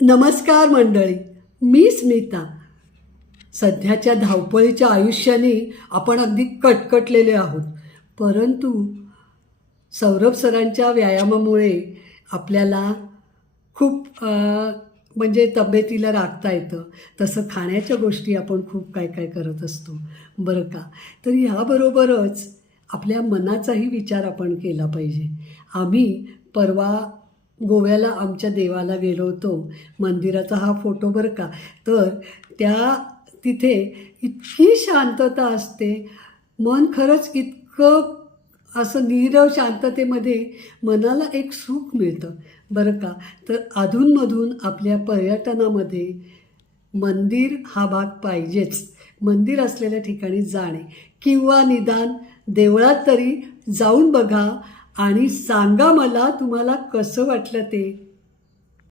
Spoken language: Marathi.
नमस्कार मंडळी मी स्मिता. सध्याच्या धावपळीच्या आयुष्याने आपण अगदी कटकटलेले आहोत. परंतु सौरभ सरांच्या व्यायामामुळे आपल्याला खूप म्हणजे तब्येतीला राखता येतं. तसं खाण्याच्या गोष्टी आपण खूप काय काय करत असतो. बरं का? तर ह्याबरोबरच आपल्या मनाचाही विचार आपण केला पाहिजे. आम्ही परवा गोव्याला आमच्या देवाला गेलो होतो. मंदिराचा हा फोटो बरं का? तर त्या तिथे इतकी शांतता असते. मन खरंच इतकं असं नीरव शांततेमध्ये मनाला एक सुख मिळतं. बरं का? तर अधूनमधून आपल्या पर्यटनामध्ये मंदिर हा भाग पाहिजेच. मंदिर असलेल्या ठिकाणी जाणे किंवा निदान देवळात तरी जाऊन बघा. आणि सांगा मला तुम्हाला कसं वाटलं ते?